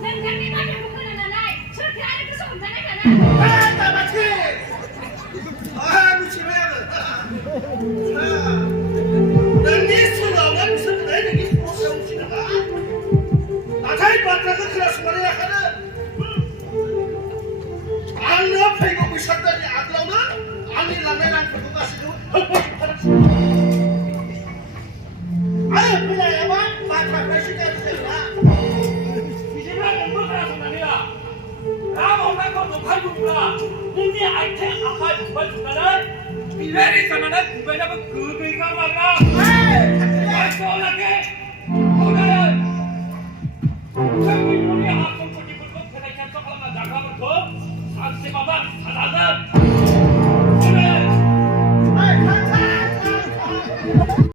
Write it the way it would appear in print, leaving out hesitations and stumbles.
남자님한테 묶어놓은 나이 저렇게 아래 그서 혼자내가나 아, 맞지? 아, 미치면 난네 수로가 무슨 내력이 포세우시다가 나자이 바탕을 클라스 말이야 하는 안나 패고 미쳤더니 아들어는 아니라면 그거 가시고 헐헐 팔았어 아유 그냥 야만 바탕 배시가 되나 이제는 뭐라서 나네야 나무 말고 팔구나 우리 아이템 아까 누가 준다는 미래에 있잖아는 누가냐면 그거가 말이야 말쏘라게 오늘은 저기 우리 학생 저기 불고 편하게 한척 하나 나가면 더 상세마다 사다는